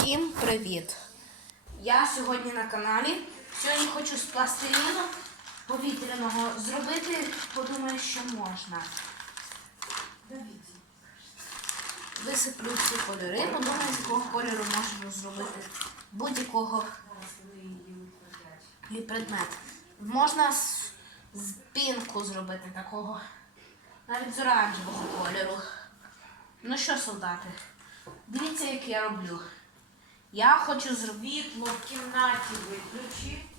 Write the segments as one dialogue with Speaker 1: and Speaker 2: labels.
Speaker 1: Всім привіт! Я сьогодні на каналі. Сьогодні хочу з пластиліну повітряного зробити, подумаю, що можна. Висиплю ці кольори, подумаю, з якого кольору можна зробити будь-якого предмет. Можна з, пінку зробити такого, навіть з оранжевого кольору. Ну що, солдати, дивіться, як я роблю. Я хочу зробити.
Speaker 2: В кімнаті виключи.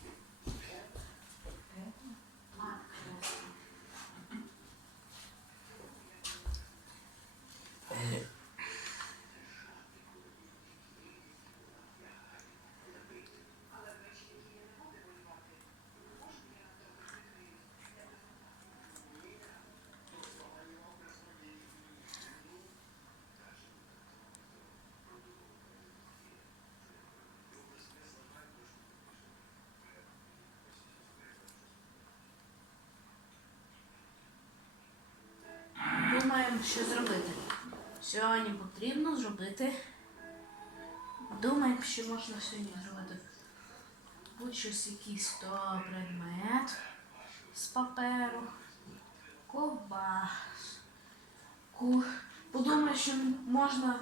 Speaker 1: Що зробити. Сьогодні потрібно зробити. Думаємо, що можна сьогодні зробити. Будь щось якийсь то предмет з паперу, ковбаску. Подумай, що можна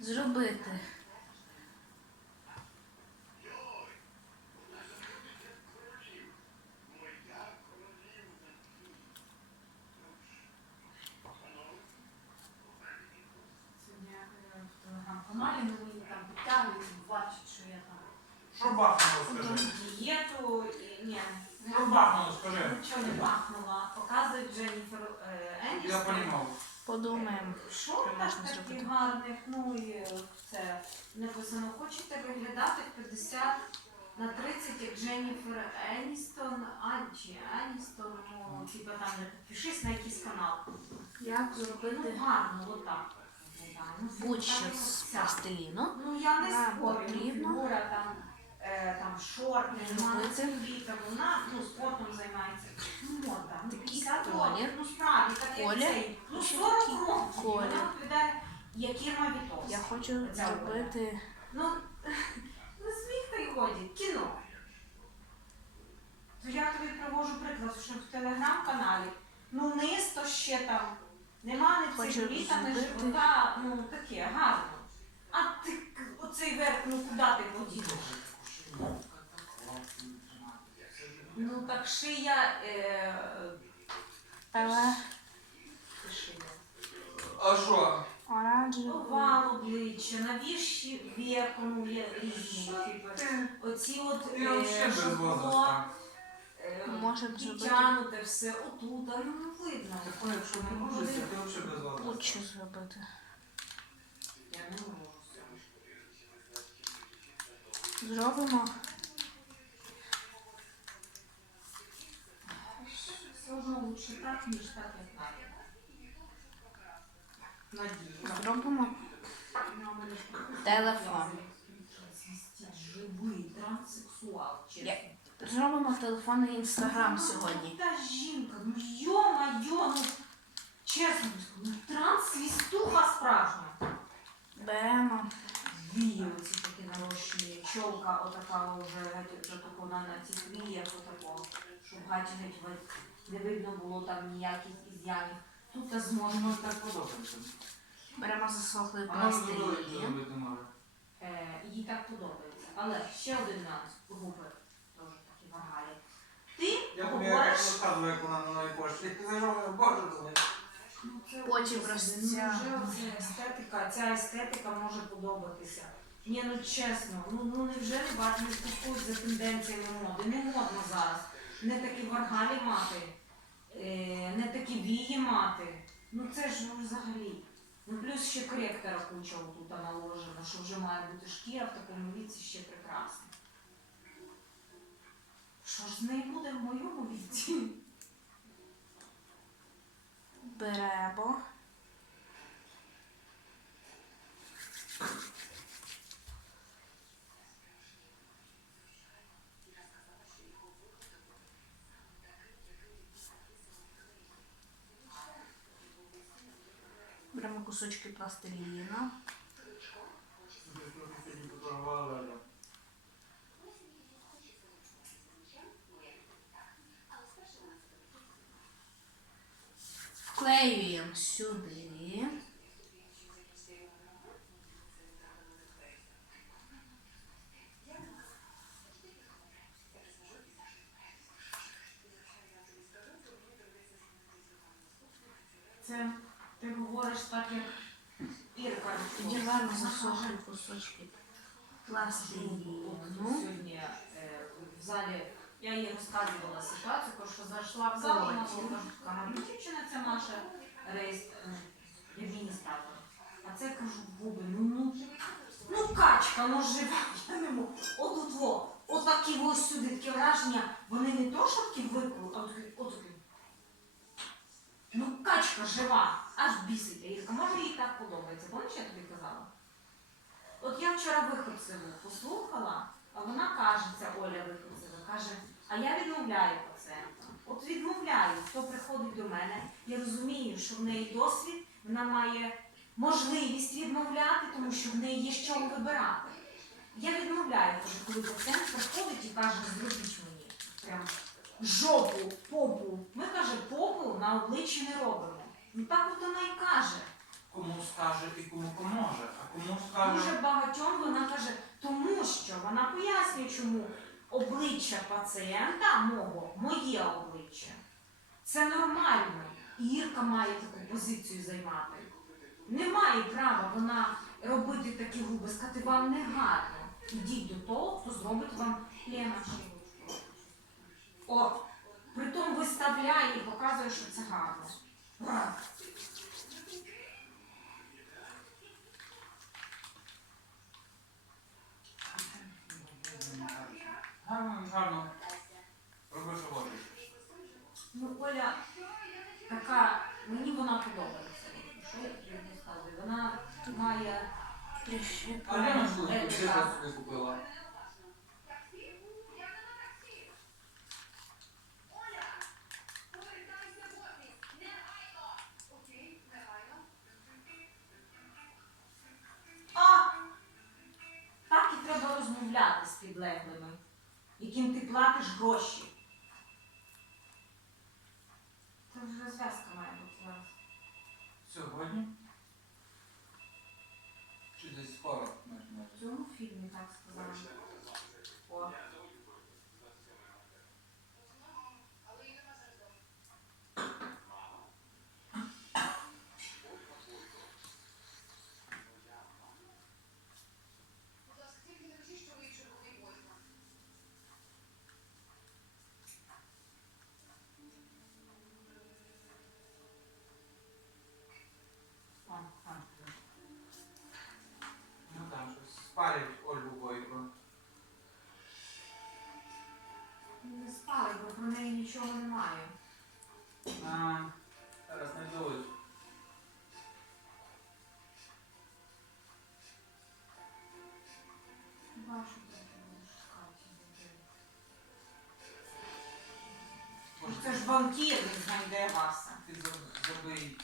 Speaker 1: зробити.
Speaker 2: Сьогодні я в ну мені там підтягують, бачать, що я там
Speaker 3: Що бахнуло, скажи?
Speaker 2: дієту і ні.
Speaker 3: Що бахнуло, скажи?
Speaker 2: Нічого не бахнула. Показують Дженніфер е,
Speaker 3: Я
Speaker 2: Еністон.
Speaker 3: понімав.
Speaker 1: Подумаємо,
Speaker 2: Що
Speaker 1: що
Speaker 2: так
Speaker 1: можна
Speaker 2: таких гарних, ну і це написано, хочете виглядати в 50 на 30, як Дженніфер Еністон, Анчі Еністон, ну, типа там не підпишись на якийсь канал.
Speaker 1: Як
Speaker 2: Ну,
Speaker 1: зробити
Speaker 2: гарно, отак. Ну,
Speaker 1: будь-що з пластиліну.
Speaker 2: Ну я не
Speaker 1: Нам
Speaker 2: спорю, ну, фігура там, е, там шорти,
Speaker 1: зробити
Speaker 2: віта, вона ну, спортом займається. Ну, мода, ну,
Speaker 1: Такий
Speaker 2: 50
Speaker 1: колір.
Speaker 2: ну справді, так як
Speaker 1: Колір.
Speaker 2: цей. Ну 40
Speaker 1: такий
Speaker 2: років,
Speaker 1: колір.
Speaker 2: вона відповідає, як Ірма Вітовська.
Speaker 1: Я хочу зробити.
Speaker 2: Ну, ну сміх та й годі, кіно. То я тобі привожу приклад, що в телеграм-каналі, ну низ то ще там, нема
Speaker 1: Хочу
Speaker 2: целюліта, ні живота, ну таке, гарно. А ти оцей верх, ну куди ти подінеш? Ну так шия, е,
Speaker 1: Але
Speaker 2: шия.
Speaker 3: А що?
Speaker 2: Овал обличчя, навіщі веку, ну є різні. Оці от е,
Speaker 3: без
Speaker 2: щоб було,
Speaker 3: возраста.
Speaker 2: е,
Speaker 1: зробити
Speaker 2: підтягнуте все отут, а ну видно.
Speaker 3: Такое, якщо не можешся, ти взагалі без возраста.
Speaker 1: будь-що зробити.
Speaker 2: Я не можу.
Speaker 1: Зробимо.
Speaker 2: Все одно лучше так, ніж так, як надо. Надія.
Speaker 1: Зробимо телефон.
Speaker 2: Живий транссексуал, чесно.
Speaker 1: Я- Зробимо телефон і інстаграм сьогодні.
Speaker 2: Та жінка, ну йо-майо, ну чесно, ну транссвістуха справжня.
Speaker 1: Беремо.
Speaker 2: Вії оці такі нарощені, чолка отака вже геть вже на, цих віях отако, щоб геть геть не видно було там ніяких ізянів. Тут та зможемо так подобається.
Speaker 1: Беремо засохлий
Speaker 3: зробити може?
Speaker 2: Е, їй так подобається. Але ще один нюанс, губи теж такі варгалі. Ти
Speaker 3: Я тобі як як вона на новій пошті. Ти зайшов,
Speaker 2: ну, це
Speaker 1: Потім
Speaker 2: ну, вже естетика, ця естетика може подобатися. Ні, ну чесно, ну, ну невже не бачимо слідкують за тенденціями моди? Не модно зараз. Не такі варгалі мати, е, не такі вії мати. Ну це ж ну, взагалі. Ну плюс ще коректора куча тут наложена, що вже має бути шкіра в такому віці ще прекрасна. Ж з нею буде в моєму віці?
Speaker 1: Беремо. Беремо кусочки пластиліна.
Speaker 3: Тобі трохи сьогодні
Speaker 1: Перекладаємо сюди.
Speaker 2: Це ти говориш так, як Ірка.
Speaker 1: Тоді гарно кусочки пластиліну.
Speaker 2: Сьогодні е, в залі я їй розказувала ситуацію, кажу, що зайшла в зал, вона кажу, каже, «Ну, дівчина це наша рейс, е, адміністратор. А це кажу, Буби, ну ну ну качка, ну жива, я не можу. От от во, отакі ось сюди таке враження, вони не то, що такі виклу, а такі, отакі. Ну качка жива, аж бісить. А Ірка, може їй так подобається. Помниш, я тобі казала? От я вчора виходцеву послухала, а вона каже, ця Оля виходцева, каже, а я відмовляю пацієнта. От відмовляю, хто приходить до мене, я розумію, що в неї досвід, вона має можливість відмовляти, тому що в неї є з чого вибирати. Я відмовляю, кажу, коли пацієнт приходить і каже, зробіть мені прям жопу, попу. Ми каже, попу на обличчі не робимо. Ну так от вона і каже.
Speaker 3: Кому скаже і кому поможе, а кому скаже.
Speaker 2: Дуже багатьом вона каже, тому що вона пояснює, чому обличчя пацієнта мого, моє обличчя. Це нормально. І Ірка має таку позицію займати. Не має права вона робити такі губи, сказати вам не гарно. Ідіть до того, хто зробить вам Лена. О, притом виставляє і показує, що це гарно. Браво.
Speaker 3: Гарно, гарно. Роби, що хочеш.
Speaker 2: Ну, Оля така, мені вона подобається. Що я? Вона має
Speaker 3: А я не знаю, ти собі купила.
Speaker 2: А! Так і треба розмовляти з підлеглими, яким ти платиш гроші. Це ж банкір не знайде вас.
Speaker 3: Ти за- забий.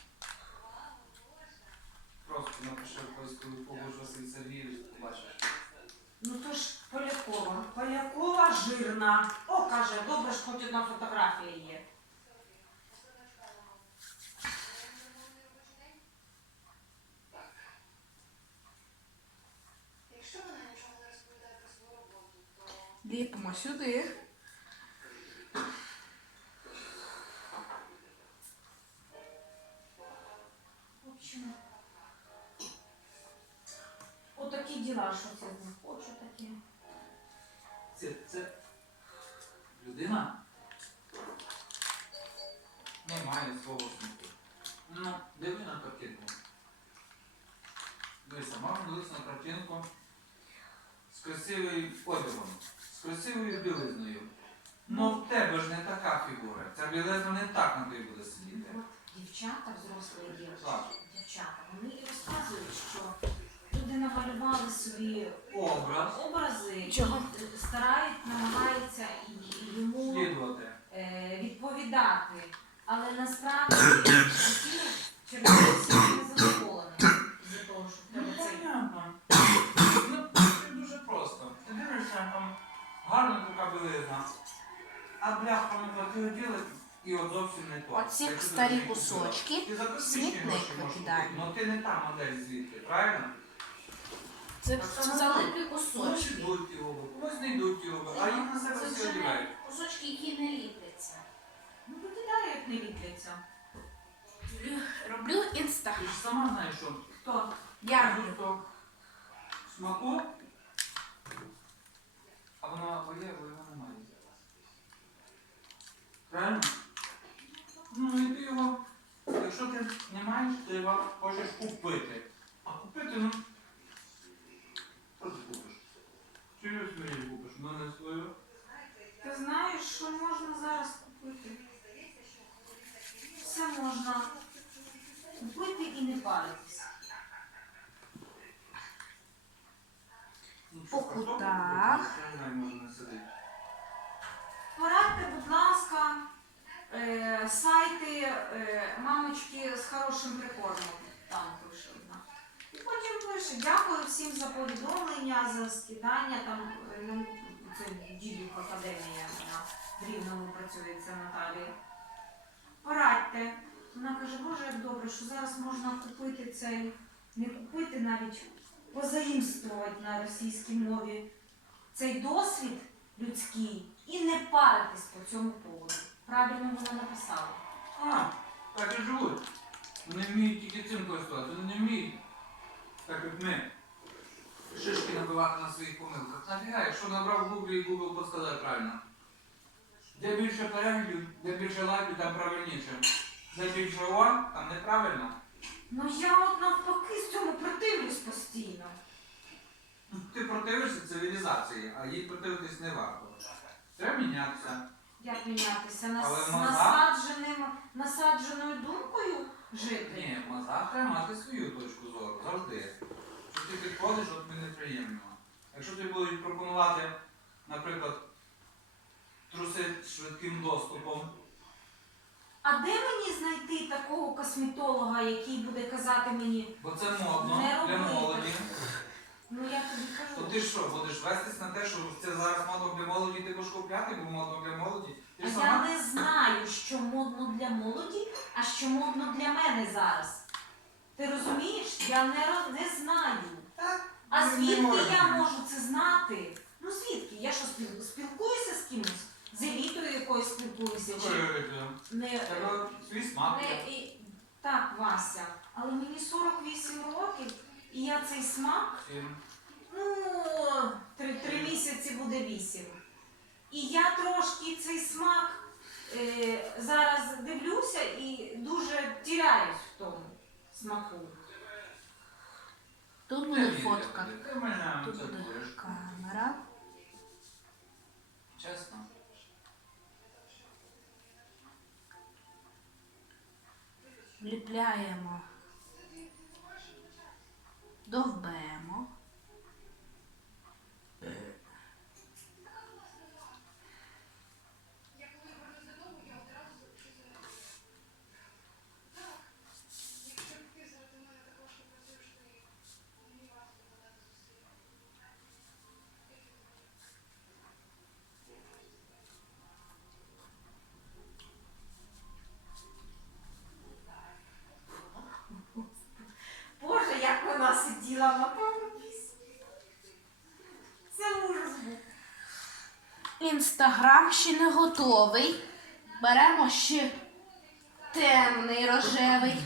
Speaker 3: Просто напиши польською Погож Василь Сергійович, побачиш.
Speaker 2: Ну то ж Полякова. Полякова жирна. О, каже, добре ж хоч одна фотографія є.
Speaker 4: Якщо вона нічого не розповідає про свою роботу, то
Speaker 1: Ліпимо сюди.
Speaker 2: В отакі діла, що це не хочу таке.
Speaker 3: Це, це людина не має свого смаку. Ну, диви на картинку. Дивися, можна дивитися на картинку з красивим одягом, з красивою білизною. Ну в тебе ж не така фігура. Ця білизна не так на тобі буде сидіти.
Speaker 2: Дівчата, взрослі дівчата. Дівчата, вони і розказують, що люди намалювали собі
Speaker 3: Образ
Speaker 2: образи,
Speaker 1: Чого?
Speaker 2: і старають, намагаються і- йому
Speaker 3: слідувати.
Speaker 2: е, відповідати. Але насправді всі чернівці не задоволені з того, що в
Speaker 3: Ну,
Speaker 2: тебе
Speaker 3: понятно. Ну, це дуже просто. Ти дивишся, там гарна така білизна. А бляха, ми ти оділи, і от зовсім не то.
Speaker 1: Оці
Speaker 3: Якщо
Speaker 1: старі кусочки
Speaker 3: Ти за космічні
Speaker 1: смітник
Speaker 3: гроші можеш
Speaker 1: викидаємо.
Speaker 3: купити, Ну ти не та модель звідти, правильно?
Speaker 1: Це,
Speaker 3: Так само
Speaker 1: залиплі
Speaker 3: Комусь
Speaker 1: кусочки.
Speaker 3: йдуть не йдуть ті а їх на себе всі одягають.
Speaker 1: кусочки, які не ліпляться.
Speaker 2: Ну викидаю, як не ліпляться.
Speaker 1: Роблю
Speaker 3: Ти ж сама знаєш, що
Speaker 2: Хто?
Speaker 1: Я роблю.
Speaker 3: Смаку, а воно або є, або його немає. Правильно? Ну і ти його, якщо ти не маєш, ти його хочеш купити. А купити, ну. Ти купиш? Чию смію купиш? Ну не свою.
Speaker 2: Ти знаєш, що можна зараз купити? Все можна купити і не паритися.
Speaker 3: Ну,
Speaker 1: По
Speaker 3: картоплю
Speaker 1: кутах.
Speaker 3: купити? Не сидить.
Speaker 2: Порадьте, будь ласка, сайти е, мамочки з хорошим прикормом. Там пише одна. І потім пише, дякую всім за повідомлення, за скидання. Там е, ну, це дідюк академія вона в Рівному працює, це Наталія. Порадьте. Вона каже, боже, як добре, що зараз можна купити цей, не купити навіть позаїмствувати на російській мові цей досвід людський і не паритись по цьому поводу. Правильно вона написала.
Speaker 3: А, так і живуть. Вони вміють тільки цим користуватися, вони не вміють. Так як ми. Шишки набивати на своїх помилках. Нафіга, якщо набрав в Google і Google подсказає правильно. Де більше переглядів, де більше лайків, там правильніше. Де більше о, там неправильно.
Speaker 2: Ну я от навпаки з цьому противлюсь постійно.
Speaker 3: Ну, Ти противишся цивілізації, а їй противитись не варто. Треба мінятися.
Speaker 2: Як мінятися? Нас,
Speaker 3: Але
Speaker 2: насадженим, насадженою думкою жити?
Speaker 3: Ні, маза треба мати свою точку зору, завжди. Що ти підходиш, от ми неприємно. Якщо тобі будуть пропонувати, наприклад, труси з швидким доступом,
Speaker 2: А де мені знайти такого косметолога, який буде казати мені,
Speaker 3: бо це модно
Speaker 2: Не
Speaker 3: для
Speaker 2: роби
Speaker 3: молоді,
Speaker 2: ну я тобі
Speaker 3: то
Speaker 2: кажу,
Speaker 3: ти що, будеш вестись на те, що це зараз модно для молоді, ти будеш купляти, бо модно для молоді.
Speaker 2: а
Speaker 3: Ти ж
Speaker 2: я
Speaker 3: сама
Speaker 2: не знаю, що модно для молоді, а що модно для мене зараз. Ти розумієш? Я не, роз- не знаю. А
Speaker 3: Ну, не
Speaker 2: звідки я можу це знати? Ну звідки? Я що спіл- спілкуюся з кимось? З елітою якоюсь спілкуюся? Чи не,
Speaker 3: Треба свій смак.
Speaker 2: не і, так, Вася, але мені 48 років, і я цей смак, ну, три, три місяці буде 8. І я трошки цей смак е, зараз дивлюся і дуже тіряюсь в тому смаку.
Speaker 1: Тут буде фотка. Тут буде камера.
Speaker 3: Чесно.
Speaker 1: Вліпляємо. Довбемо.
Speaker 4: Я коли вернусь додому, я одразу запишу зарядку. Так. Якщо ти заради мене так важко працюєш, то і мені варто докладати зусиль. Як і твої.
Speaker 2: Боже, як вона сиділа на тому пісні. Це ужас був.
Speaker 1: Інстаграм ще не готовий. Беремо ще темний рожевий.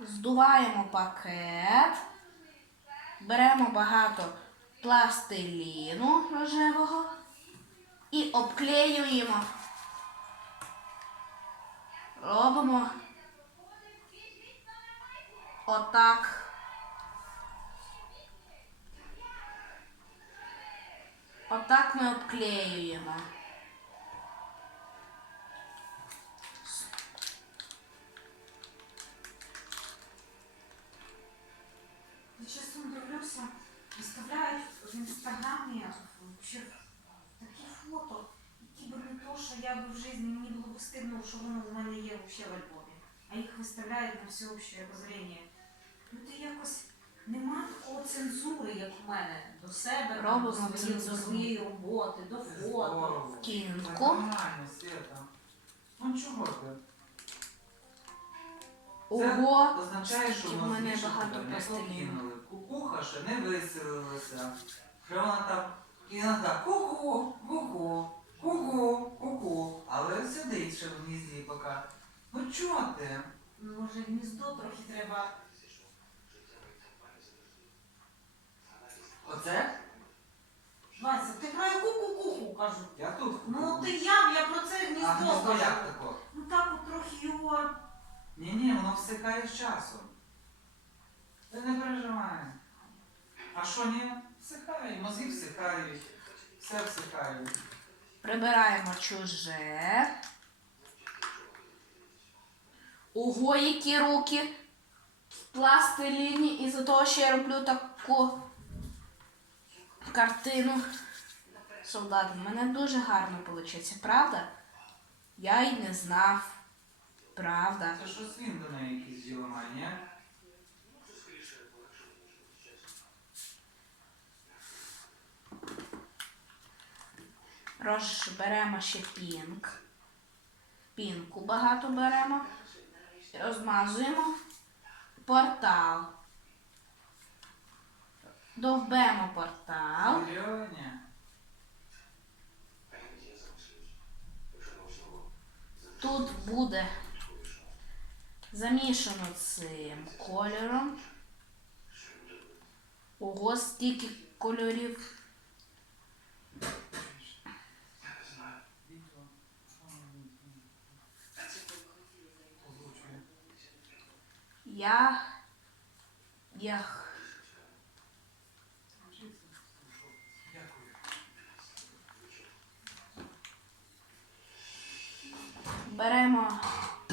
Speaker 1: Здуваємо пакет. Беремо багато пластиліну рожевого і обклеюємо. Робимо отак. Отак ми обклеюємо.
Speaker 2: Я чесно дивлюся, виставляють в інстаграмі вообще такі фото, які би не то, що я би в житті мені було б стидно, що воно в мене є вообще в альбомі. А їх виставляють на всеобще обозріння. Ну ти якось Нема такого цензури, як в мене, до себе, там, до своєї-
Speaker 1: цензуру.
Speaker 2: до своєї роботи, до фото.
Speaker 3: Здорово.
Speaker 1: Кінку.
Speaker 3: Нормально, Света. Ну чого ти?
Speaker 1: Ого,
Speaker 3: означає, що
Speaker 1: скільки в мене багато
Speaker 3: не
Speaker 1: пластиліну.
Speaker 3: покинули. Кукуха ще не виселилася. Вже вона там іноді ку-ку, ку-ку, ку-ку, ку-ку. Але сидить ще в гнізді поки. Ну чого ти?
Speaker 2: Може, гніздо трохи треба.
Speaker 3: Оце?
Speaker 2: Вася, ти грає ку-ку-ку, кажу.
Speaker 3: Я тут.
Speaker 2: Ну ти я, я про це
Speaker 3: а
Speaker 2: гніздо кажу.
Speaker 3: як тако?
Speaker 2: Ну так от трохи його.
Speaker 3: Ні-ні, воно всикає з часом. Ти не переживай. А що ні? Всихає, мозги всихають, все всихає.
Speaker 1: прибираємо чуже. Ого, які руки в пластиліні. І за того, що я роблю таку картину. Солдат, в мене дуже гарно виходить, правда? Я й не знав. Правда.
Speaker 3: Це щось він до неї якісь діло має, ні?
Speaker 1: Розберемо ще пінк. Пінку багато беремо. Розмазуємо. Портал. Довбемо портал. Тут буде замішано цим кольором. Ого, стільки кольорів. Я. Я.
Speaker 3: Дякую.
Speaker 1: Беремо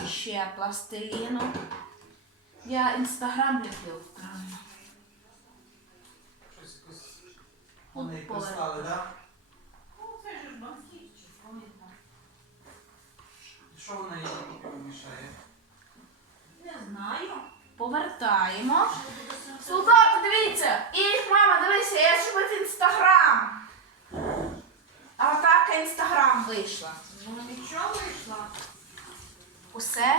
Speaker 1: ще пластиліну. Я інстаграм люблю, правильно.
Speaker 3: Щось. Вони
Speaker 1: От
Speaker 3: так?
Speaker 2: Ну це ж банківчик, що він.
Speaker 3: Що вона їй мішає?
Speaker 2: Не знаю.
Speaker 1: Повертаємо. Солдати, дивіться! І мама, дивися, я зробив інстаграм. Аватарка інстаграм вийшла.
Speaker 2: Ну нічого вийшла.
Speaker 1: Усе.